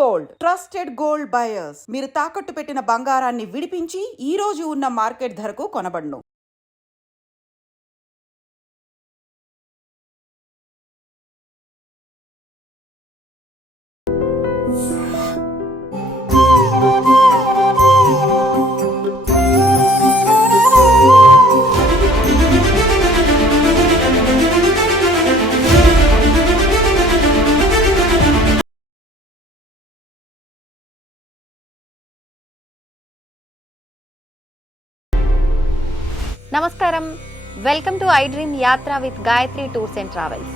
Gold trusted gold buyers. మీరు తాకట్టు పెట్టిన బంగారాన్ని విడిపించి ఈ రోజు ఉన్న మార్కెట్ ధరకు కొనబడును. నమస్కారం, వెల్కమ్ టు ఐ డ్రీమ్ యాత్ర with Gayatri tours and travels.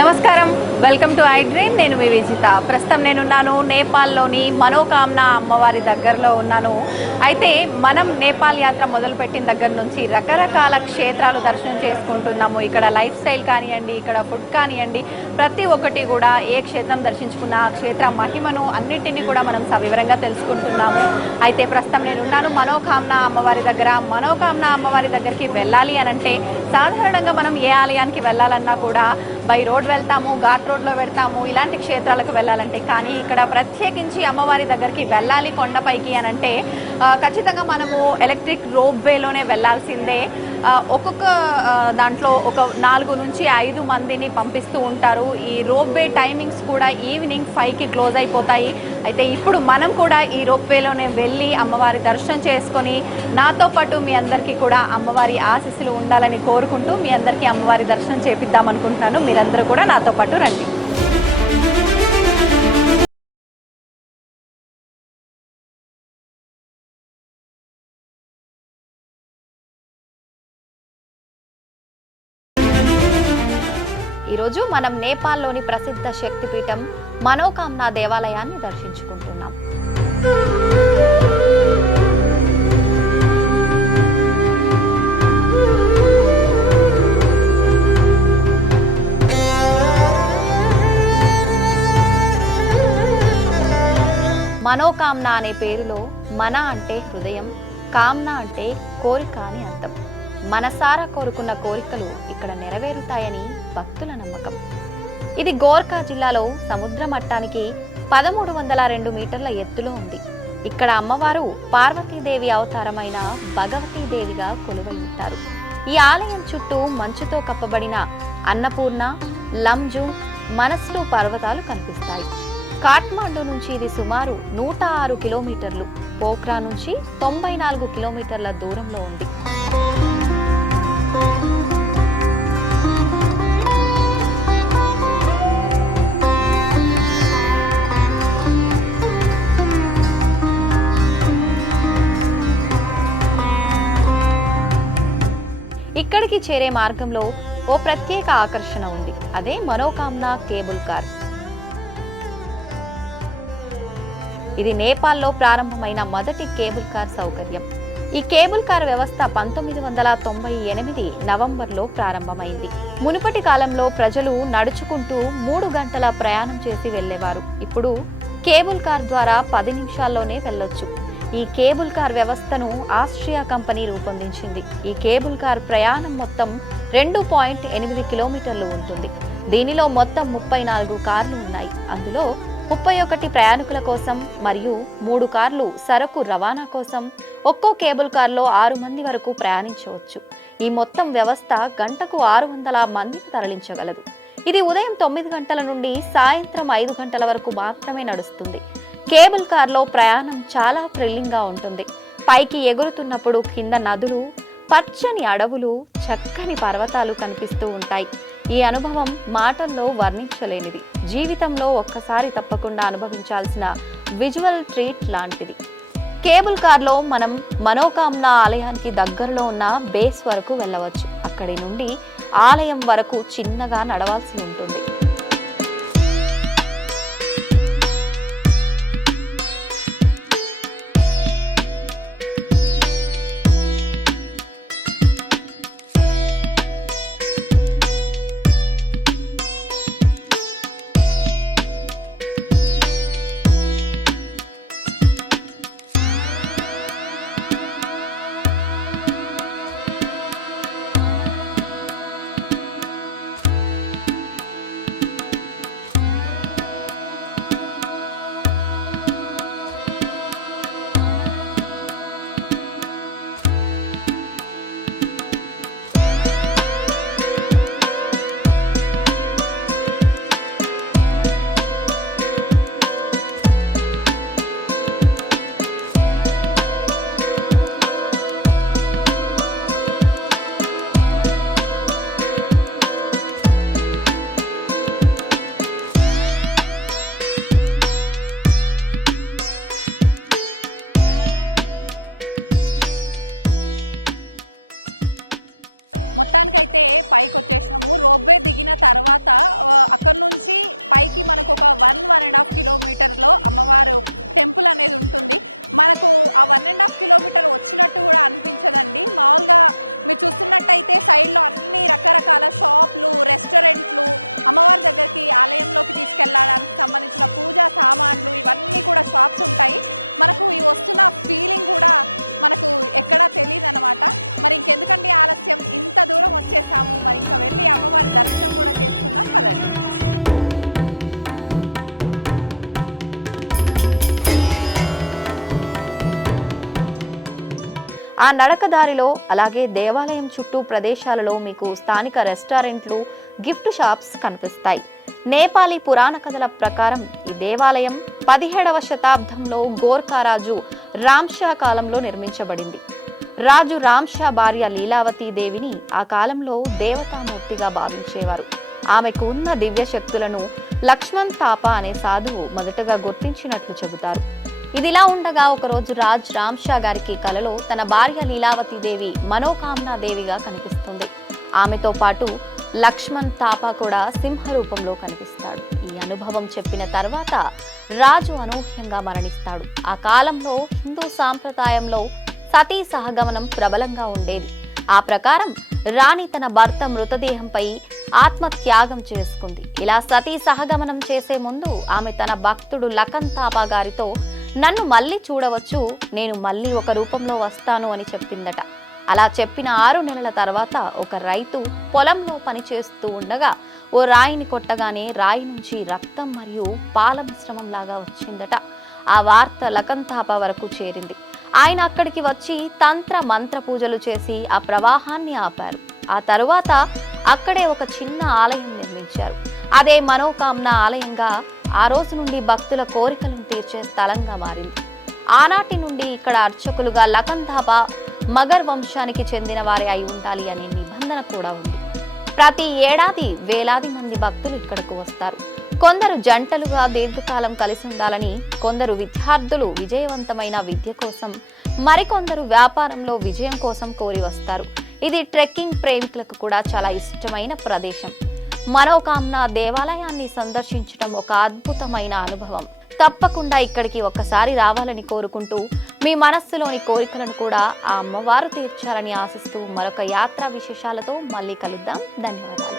నమస్కారం, వెల్కమ్ టు ఐ డ్రీమ్. నేను మీ విజిత. ప్రస్తుతం నేనున్నాను నేపాల్లోని మనోకామన అమ్మవారి దగ్గరలో ఉన్నాను. అయితే మనం నేపాల్ యాత్ర మొదలుపెట్టిన దగ్గర నుంచి రకరకాల క్షేత్రాలు దర్శనం చేసుకుంటున్నాము. ఇక్కడ లైఫ్ స్టైల్ కానివ్వండి, ఇక్కడ ఫుడ్ కానివ్వండి, ప్రతి ఒక్కటి కూడా ఏ క్షేత్రం దర్శించుకున్న ఆ క్షేత్ర మహిమను అన్నింటినీ కూడా మనం సవివరంగా తెలుసుకుంటున్నాము. అయితే ప్రస్తుతం నేనున్నాను మనోకామన అమ్మవారి దగ్గర. మనోకామన అమ్మవారి దగ్గరికి వెళ్ళాలి అని అంటే సాధారణంగా మనం ఏ ఆలయానికి వెళ్ళాలన్నా కూడా బై రోడ్ వెళ్తాము, ఘాట్ రోడ్లో వెళ్తాము, ఇలాంటి క్షేత్రాలకు వెళ్ళాలంటే. కానీ ఇక్కడ ప్రత్యేకించి అమ్మవారి దగ్గరికి వెళ్ళాలి కొండపైకి అని అంటే ఖచ్చితంగా మనము ఎలక్ట్రిక్ రోప్ వేలోనే వెళ్ళాల్సిందే. ఒక్కొక్క దాంట్లో ఒక 4 నుంచి 5 మందిని పంపిస్తూ ఉంటారు. ఈ రోప్ వే టైమింగ్స్ కూడా ఈవినింగ్ 5కి క్లోజ్ అయిపోతాయి. అయితే ఇప్పుడు మనం కూడా ఈ రోప్ వేలోనే వెళ్ళి అమ్మవారి దర్శనం చేసుకొని నాతో పాటు మీ అందరికీ కూడా అమ్మవారి ఆశీస్సులు ఉండాలని కోరుకుంటూ మీ అందరికీ అమ్మవారి దర్శనం చేపిద్దాం అనుకుంటున్నాను. మీరందరూ కూడా నాతో పాటు రండి. ఈరోజు మనం నేపాల్లోని ప్రసిద్ధ శక్తిపీఠం మనోకామన దేవాలయాన్ని దర్శించుకుంటున్నాం. మనోకామన అనే పేరులో మన అంటే హృదయం, కామన అంటే కోరిక అని అర్థం. మనసారా కోరుకున్న కోరికలు ఇక్కడ నెరవేరుతాయని భక్తుల నమ్మకం. ఇది గోర్ఖా జిల్లాలో సముద్ర మట్టానికి 1302 మీటర్ల ఎత్తులో ఉంది. ఇక్కడ అమ్మవారు పార్వతీదేవి అవతారమైన భగవతీదేవిగా కొలువై ఉంటారు. ఈ ఆలయం చుట్టూ మంచుతో కప్పబడిన అన్నపూర్ణ, లంజు, మనస్లు పర్వతాలు కనిపిస్తాయి. కాఠ్మండు నుంచి ఇది సుమారు 106 కిలోమీటర్లు, పోఖ్రా నుంచి 94 కిలోమీటర్ల దూరంలో ఉంది. ఇక్కడికి చేరే మార్గంలో ఓ ప్రత్యేక ఆకర్షణ ఉంది. అదే మనోకామన కేబుల్ కార్. ఇది నేపాల్లో ప్రారంభమైన మొదటి కేబుల్ కార్ సౌకర్యం. ఈ కేబుల్ కార్ వ్యవస్థ 1998 నవంబర్లో ప్రారంభమైంది. మునుపటి కాలంలో ప్రజలు నడుచుకుంటూ 3 గంటల ప్రయాణం చేసి వెళ్లేవారు. ఇప్పుడు కేబుల్ కార్ ద్వారా 10 నిమిషాల్లోనే వెళ్ళొచ్చు. ఈ కేబుల్ కార్ వ్యవస్థను ఆస్ట్రియా కంపెనీ రూపొందించింది. ఈ కేబుల్ కార్ ప్రయాణం మొత్తం 2.8 కిలోమీటర్లు ఉంటుంది. దీనిలో మొత్తం 34 కార్లు ఉన్నాయి. అందులో 31 ప్రయాణికుల కోసం మరియు 3 కార్లు సరకు రవాణా కోసం. ఒక్కో కేబుల్ కార్లో 6 మంది వరకు ప్రయాణించవచ్చు. ఈ మొత్తం వ్యవస్థ గంటకు 600 మందిని తరలించగలదు. ఇది ఉదయం 9 గంటల నుండి సాయంత్రం 5 గంటల వరకు మాత్రమే నడుస్తుంది. కేబుల్ కార్లో ప్రయాణం చాలా థ్రిల్లింగ్గా ఉంటుంది. పైకి ఎగురుతున్నప్పుడు కింద నదులు, పచ్చని అడవులు, చక్కని పర్వతాలు కనిపిస్తూ ఉంటాయి. ఈ అనుభవం మాటల్లో వర్ణించలేనిది. జీవితంలో ఒక్కసారి తప్పకుండా అనుభవించాల్సిన విజువల్ ట్రీట్ లాంటిది. కేబుల్ కార్లో మనం మనోకామ్నా ఆలయానికి దగ్గరలో ఉన్న బేస్ వరకు వెళ్ళవచ్చు. అక్కడి నుండి ఆలయం వరకు చిన్నగా నడవాల్సి ఉంటుంది. ఆ నడకదారిలో అలాగే దేవాలయం చుట్టూ ప్రదేశాలలో మీకు స్థానిక రెస్టారెంట్లు, గిఫ్ట్ షాప్స్ కనిపిస్తాయి. నేపాలీ పురాణ కథల ప్రకారం ఈ దేవాలయం 17వ శతాబ్దంలో గోర్ఖా రాజు రామ్షా కాలంలో నిర్మించబడింది. రాజు రామ్షా భార్య లీలావతీ దేవిని ఆ కాలంలో దేవతామూర్తిగా భావించేవారు. ఆమెకు ఉన్న దివ్య శక్తులను లక్ష్మణ్ తాపా అనే సాధువు మొదటగా గుర్తించినట్లు చెబుతారు. ఇదిలా ఉండగా ఒకరోజు రాజ్ రామ్షా గారికి కలలో తన భార్య లీలావతీ దేవి మనోకామ్నా దేవిగా కనిపిస్తుంది. ఆమెతో పాటు లక్ష్మణ్ తాపా కూడా సింహ రూపంలో కనిపిస్తాడు. ఈ అనుభవం చెప్పిన తర్వాత రాజు అనూహ్యంగా మరణిస్తాడు. ఆ కాలంలో హిందూ సాంప్రదాయంలో సతీ సహగమనం ప్రబలంగా ఉండేది. ఆ ప్రకారం రాణి తన భర్త మృతదేహంపై ఆత్మత్యాగం చేసుకుంది. ఇలా సతీ సహగమనం చేసే ముందు ఆమె తన భక్తుడు లఖన్ తాపా గారితో నన్ను మళ్ళీ చూడవచ్చు, నేను మళ్ళీ ఒక రూపంలో వస్తాను అని చెప్పిందట. అలా చెప్పిన 6 నెలల తర్వాత ఒక రైతు పొలంలో పనిచేస్తూ ఉండగా ఓ రాయిని కొట్టగానే రాయి నుంచి రక్తం మరియు పాల మిశ్రమం లాగా వచ్చిందట. ఆ వార్త లఖన్ తాపా వరకు చేరింది. ఆయన అక్కడికి వచ్చి తంత్ర మంత్ర పూజలు చేసి ఆ ప్రవాహాన్ని ఆపారు. ఆ తరువాత అక్కడే ఒక చిన్న ఆలయం నిర్మించారు. అదే మనోకామ్నా ఆలయంగా ఆ రోజు నుండి భక్తుల కోరికలను తీర్చే స్థలంగా మారింది. ఆనాటి నుండి ఇక్కడ అర్చకులుగా లఖన్ తాపా మగర్ వంశానికి చెందిన వారే అయి ఉండాలి అనే నిబంధన కూడా ఉంది. ప్రతి ఏడాది వేలాది మంది భక్తులు ఇక్కడకు వస్తారు. కొందరు జంటలుగా దీర్ఘకాలం కలిసి ఉండాలని, కొందరు విద్యార్థులు విజయవంతమైన విద్య కోసం, మరికొందరు వ్యాపారంలో విజయం కోసం కోరి వస్తారు. ఇది ట్రెక్కింగ్ ప్రేమికులకు కూడా చాలా ఇష్టమైన ప్రదేశం. మనోకామ్నా దేవాలయాన్ని సందర్శించడం ఒక అద్భుతమైన అనుభవం. తప్పకుండా ఇక్కడికి ఒక్కసారి రావాలని కోరుకుంటూ మీ మనస్సులోని కోరికలను కూడా ఆ అమ్మవారు తీర్చాలని ఆశిస్తూ మరొక యాత్రా విశేషాలతో మళ్ళీ కలుద్దాం. ధన్యవాదాలు.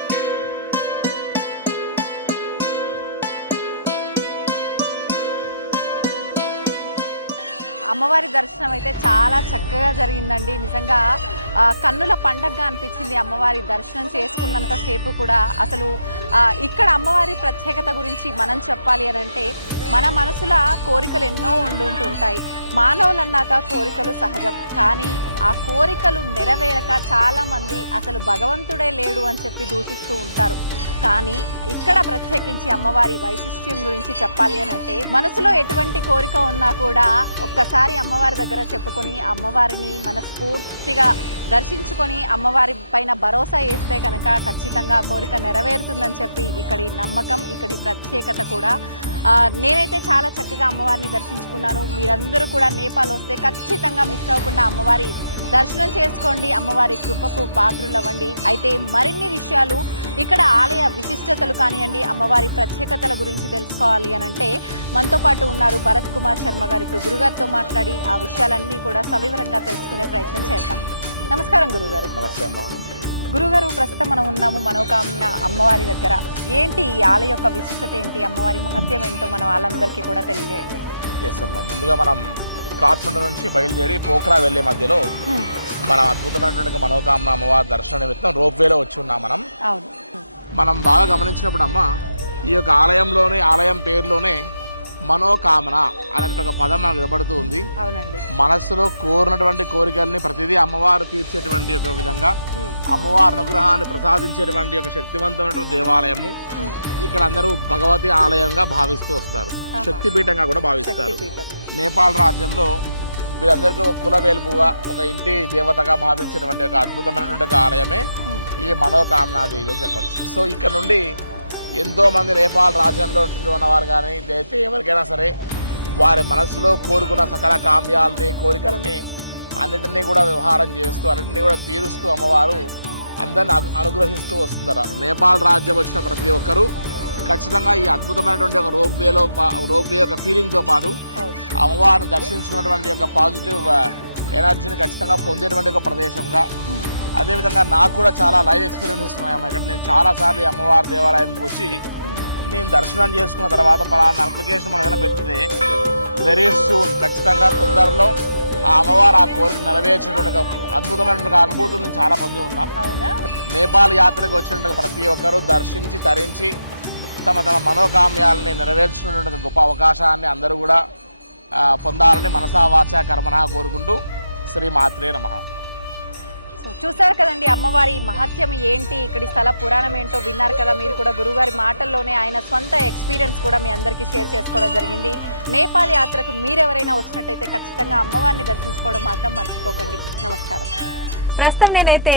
ప్రస్తుతం నేనైతే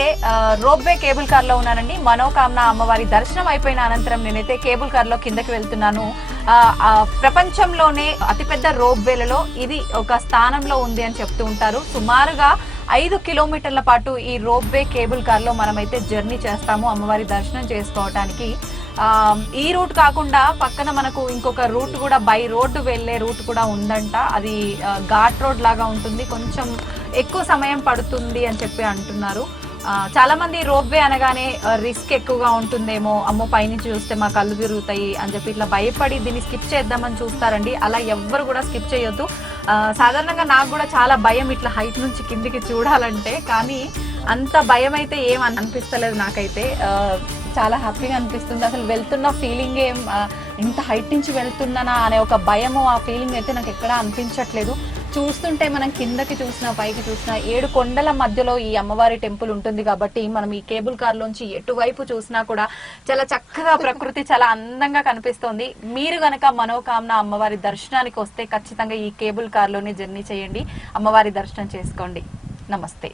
రోప్వే కేబుల్ కార్ లో ఉన్నానండి. మనోకామన అమ్మవారి దర్శనం అయిపోయిన అనంతరం నేనైతే కేబుల్ కార్ లో కిందకి వెళ్తున్నాను. ప్రపంచంలోనే అతిపెద్ద రోప్వేలలో ఇది ఒక స్థానంలో ఉంది అని చెప్తూ ఉంటారు. సుమారుగా 5 కిలోమీటర్ల పాటు ఈ రోప్వే కేబుల్ కార్ లో మనమైతే జర్నీ చేస్తాము అమ్మవారి దర్శనం చేసుకోవటానికి. ఈ రూట్ కాకుండా పక్కన మనకు ఇంకొక రూట్ కూడా బై రోడ్డు వెళ్లే రూట్ కూడా ఉందంట. అది ఘాట్ రోడ్ లాగా ఉంటుంది, కొంచెం ఎక్కువ సమయం పడుతుంది అని చెప్పి అంటున్నారు. చాలా మంది రోప్వే అనగానే రిస్క్ ఎక్కువగా ఉంటుందేమో, అమ్మో పైనుంచి చూస్తే మా కళ్ళు తిరుగుతాయి అని చెప్పి ఇట్లా భయపడి దీన్ని స్కిప్ చేద్దామని చూస్తారండి. అలా ఎవ్వరు కూడా స్కిప్ చేయొద్దు. సాధారణంగా నాకు కూడా చాలా భయం ఇట్లా హైట్ నుంచి కిందికి చూడాలంటే, కానీ అంత భయం అయితే ఏం అనిపిస్తలేదు నాకైతే. చాలా హ్యాపీగా అనిపిస్తుంది. అసలు వెళ్తున్న ఫీలింగ్ ఇంత హైట్ నుంచి వెళ్తున్నానా అనే ఒక భయము, ఆ ఫీలింగ్ అయితే నాకు ఎక్కడా అనిపించట్లేదు. చూస్తుంటే మనం కిందకి చూసినా పైకి చూసినా 7 కొండల మధ్యలో ఈ అమ్మవారి టెంపుల్ ఉంటుంది కాబట్టి మనం ఈ కేబుల్ కార్ లోంచి ఎటువైపు చూసినా కూడా చాలా చక్కగా ప్రకృతి చాలా అందంగా కనిపిస్తోంది. మీరు గనక మనోకామన అమ్మవారి దర్శనానికి వస్తే ఖచ్చితంగా ఈ కేబుల్ కార్ లోనే జర్నీ చేయండి, అమ్మవారి దర్శనం చేసుకోండి. నమస్తే.